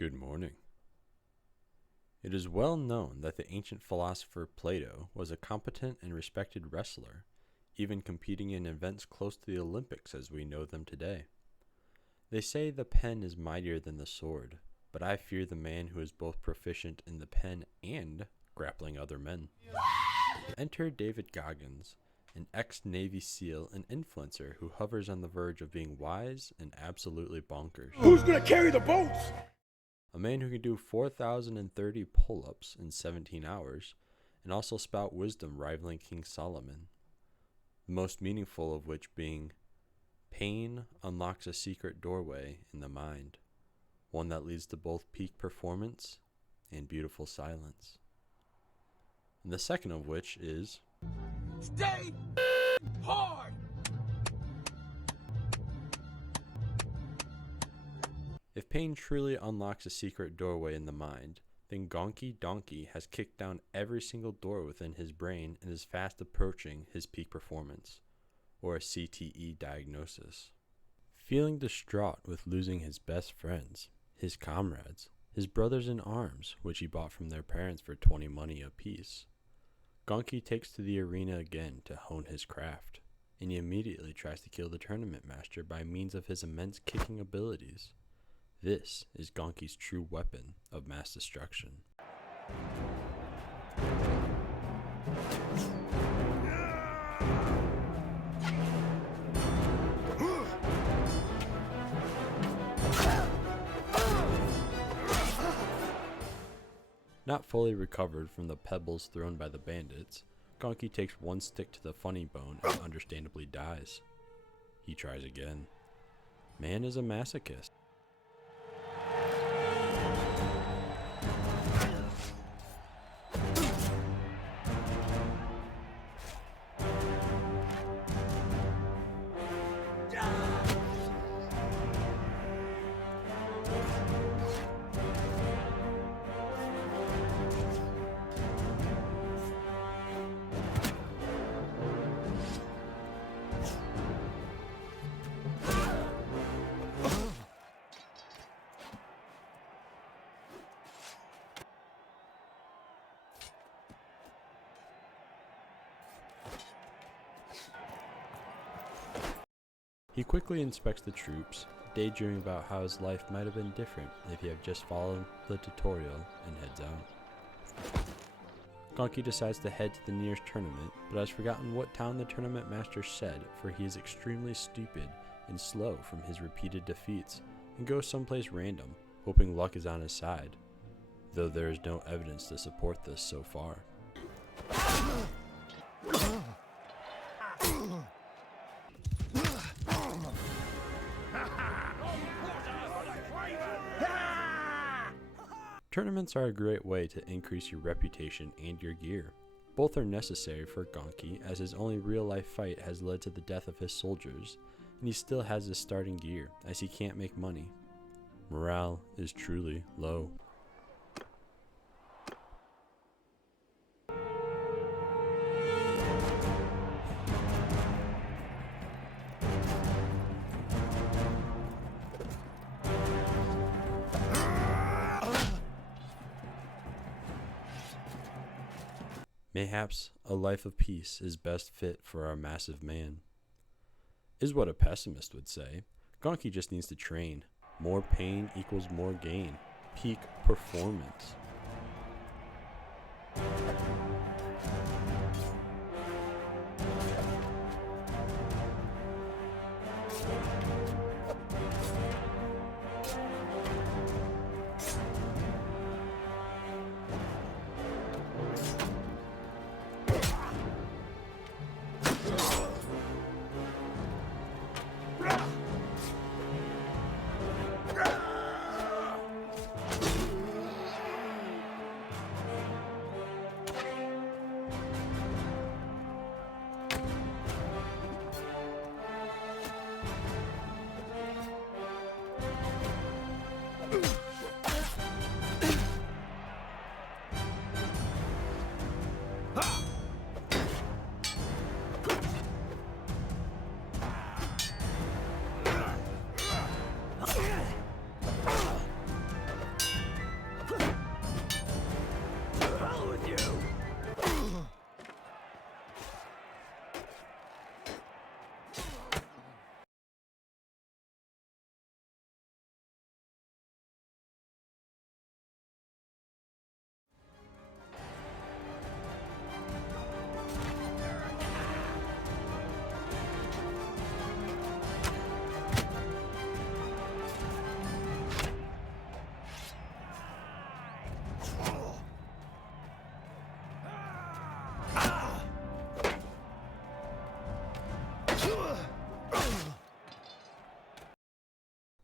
Good morning. It is well known that the ancient philosopher Plato was a competent and respected wrestler, even competing in events close to the Olympics as we know them today. They say the pen is mightier than the sword, but I fear the man who is both proficient in the pen and grappling other men. Enter David Goggins, an ex-Navy SEAL and influencer who hovers on the verge of being wise and absolutely bonkers. Who's gonna carry the boats? A man who can do 4,030 pull-ups in 17 hours, and also spout wisdom rivaling King Solomon. The most meaningful of which being, pain unlocks a secret doorway in the mind, one that leads to both peak performance and beautiful silence. And the second of which is, Stay hard! if pain truly unlocks a secret doorway in the mind, then Gonkey Donkey has kicked down every single door within his brain and is fast approaching his peak performance, or a CTE diagnosis. Feeling distraught with losing his best friends, his comrades, his brothers in arms, which he bought from their parents for 20 money apiece, Gonkey takes to the arena again to hone his craft, and he immediately tries to kill the tournament master by means of his immense kicking abilities. This is Gonkey's true weapon of mass destruction. Not fully recovered from the pebbles thrown by the bandits, Gonkey takes one stick to the funny bone and understandably dies. He tries again. Man is a masochist. He quickly inspects the troops, daydreaming about how his life might have been different if he had just followed the tutorial, and heads out. Gonkey decides to head to the nearest tournament, but has forgotten what town the tournament master said, for he is extremely stupid and slow from his repeated defeats, and goes someplace random, hoping luck is on his side, though there is no evidence to support this so far. Tournaments are a great way to increase your reputation and your gear. Both are necessary for Gonkey, as his only real-life fight has led to the death of his soldiers, and he still has his starting gear, as he can't make money. Morale is truly low. Mayhaps a life of peace is best fit for our massive man. Is what a pessimist would say. Gonkey just needs to train. More pain equals more gain. Peak performance.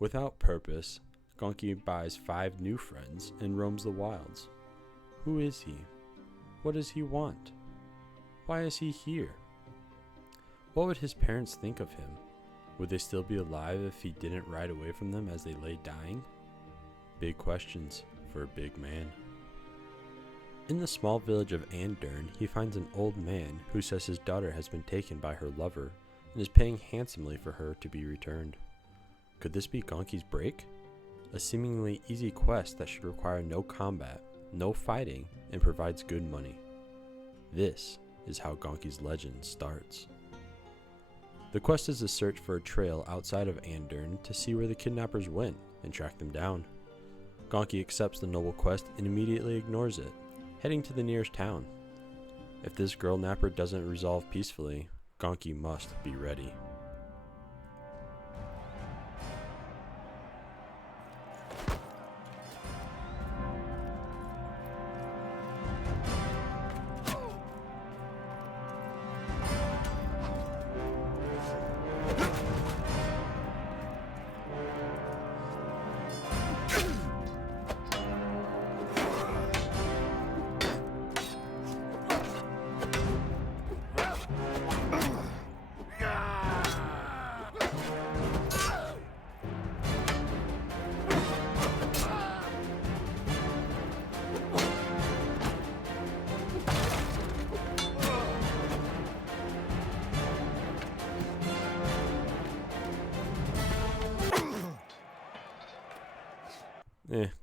Without purpose, Gonkey buys 5 new friends and roams the wilds. Who is he? What does he want? Why is he here? What would his parents think of him? Would they still be alive if he didn't ride away from them as they lay dying? Big questions for a big man. In the small village of Andern, he finds an old man who says his daughter has been taken by her lover and is paying handsomely for her to be returned. Could this be Gonkey's break? A seemingly easy quest that should require no combat, no fighting, and provides good money. This is how Gonkey's legend starts. The quest is a search for a trail outside of Andern to see where the kidnappers went and track them down. Gonkey accepts the noble quest and immediately ignores it, heading to the nearest town. If this girl napper doesn't resolve peacefully, Gonkey must be ready.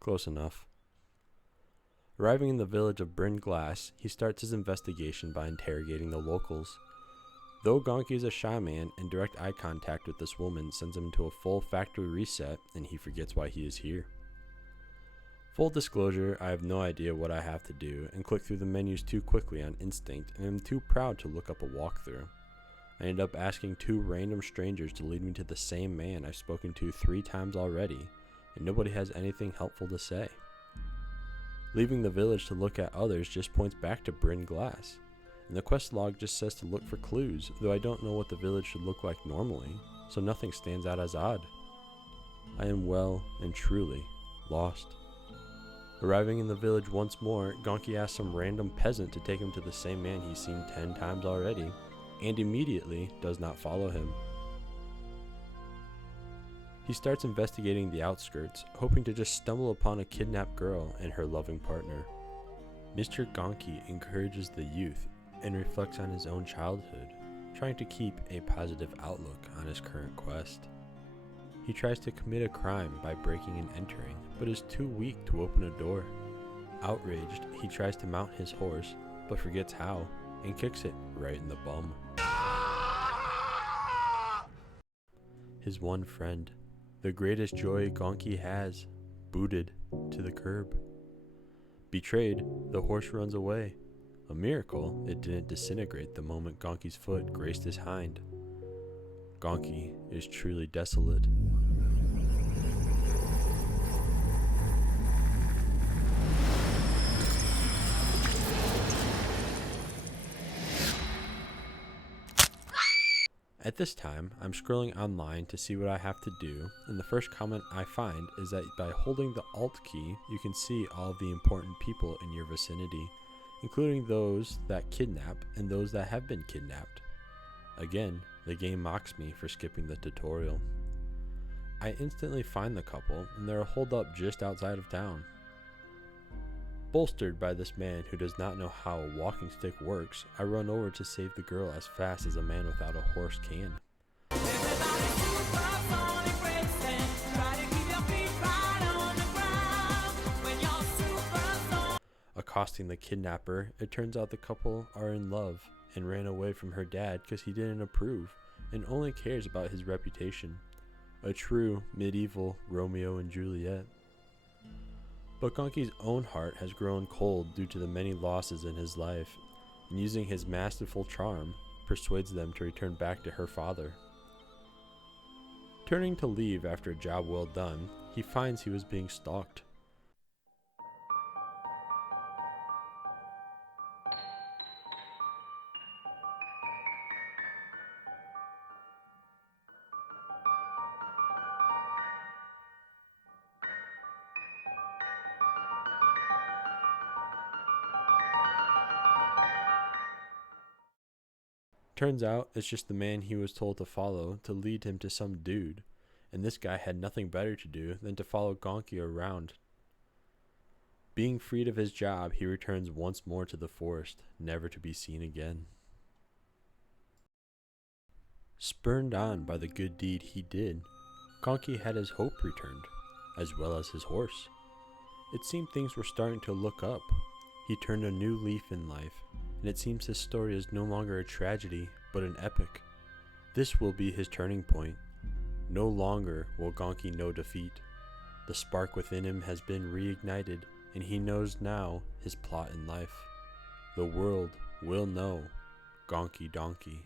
Close enough. Arriving in the village of Bryn Glass, he starts his investigation by interrogating the locals. Though Gonkey is a shy man, and direct eye contact with this woman sends him into a full factory reset, and he forgets why he is here. Full disclosure, I have no idea what I have to do, and click through the menus too quickly on instinct, and am too proud to look up a walkthrough. I end up asking 2 random strangers to lead me to the same man I've spoken to 3 times already, and nobody has anything helpful to say. Leaving the village to look at others just points back to Bryn Glass, and the quest log just says to look for clues, though I don't know what the village should look like normally, so nothing stands out as odd. I am well and truly lost. Arriving in the village once more, Gonkey asks some random peasant to take him to the same man he's seen 10 times already, and immediately does not follow him. He starts investigating the outskirts, hoping to just stumble upon a kidnapped girl and her loving partner. Mr. Gonkey encourages the youth and reflects on his own childhood, trying to keep a positive outlook on his current quest. He tries to commit a crime by breaking and entering, but is too weak to open a door. Outraged, he tries to mount his horse, but forgets how, and kicks it right in the bum. His one friend, the greatest joy Gonkey has, booted to the curb. Betrayed, the horse runs away. A miracle it didn't disintegrate the moment Gonkey's foot graced his hind. Gonkey is truly desolate. At this time, I'm scrolling online to see what I have to do, and the first comment I find is that by holding the Alt key, you can see all of the important people in your vicinity, including those that kidnap and those that have been kidnapped. Again, the game mocks me for skipping the tutorial. I instantly find the couple, and they're holed up just outside of town. Bolstered by this man who does not know how a walking stick works, I run over to save the girl as fast as a man without a horse can. Accosting the kidnapper, it turns out the couple are in love and ran away from her dad because he didn't approve and only cares about his reputation. A true medieval Romeo and Juliet. But Gonkey's own heart has grown cold due to the many losses in his life, and using his masterful charm, persuades them to return back to her father. Turning to leave after a job well done, he finds he was being stalked. Turns out it's just the man he was told to follow to lead him to some dude, and this guy had nothing better to do than to follow Gonkey around. Being freed of his job, he returns once more to the forest, never to be seen again. Spurred on by the good deed he did, Gonkey had his hope returned, as well as his horse. It seemed things were starting to look up. He turned a new leaf in life, and it seems his story is no longer a tragedy, but an epic. This will be his turning point. No longer will Gonkey know defeat. The spark within him has been reignited, and he knows now his plot in life. The world will know Gonkey Donkey.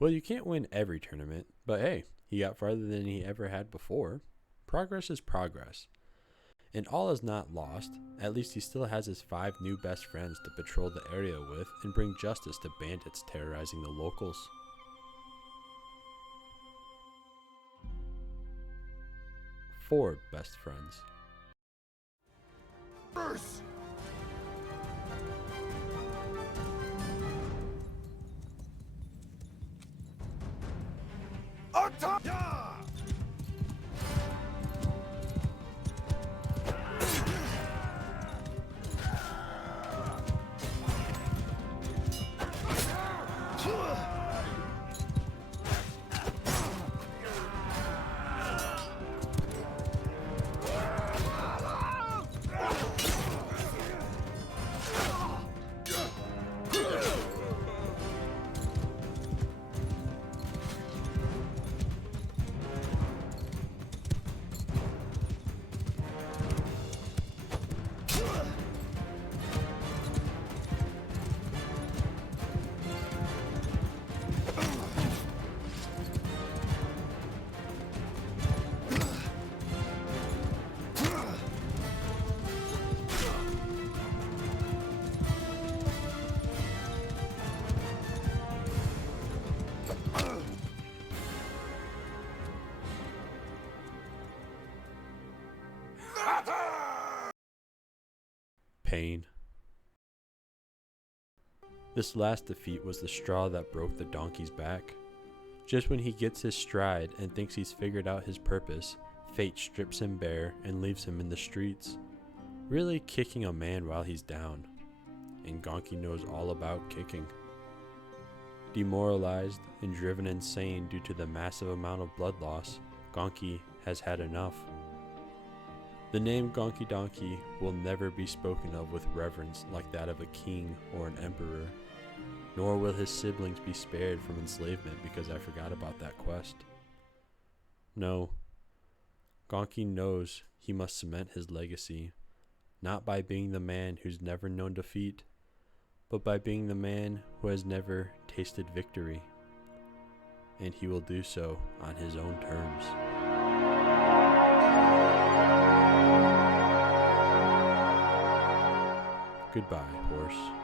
Well, you can't win every tournament, but hey, he got farther than he ever had before. Progress is progress. And all is not lost. At least he still has his 5 new best friends to patrol the area with and bring justice to bandits terrorizing the locals. Four best friends. First. Attack! Pain. This last defeat was the straw that broke the donkey's back. Just when he gets his stride and thinks he's figured out his purpose, fate strips him bare and leaves him in the streets, really kicking a man while he's down. And Gonkey knows all about kicking. Demoralized and driven insane due to the massive amount of blood loss, Gonkey has had enough. The name Gonkey Donkey will never be spoken of with reverence like that of a king or an emperor, nor will his siblings be spared from enslavement because I forgot about that quest. No, Gonkey knows he must cement his legacy, not by being the man who's never known defeat, but by being the man who has never tasted victory. and he will do so on his own terms. Goodbye, horse.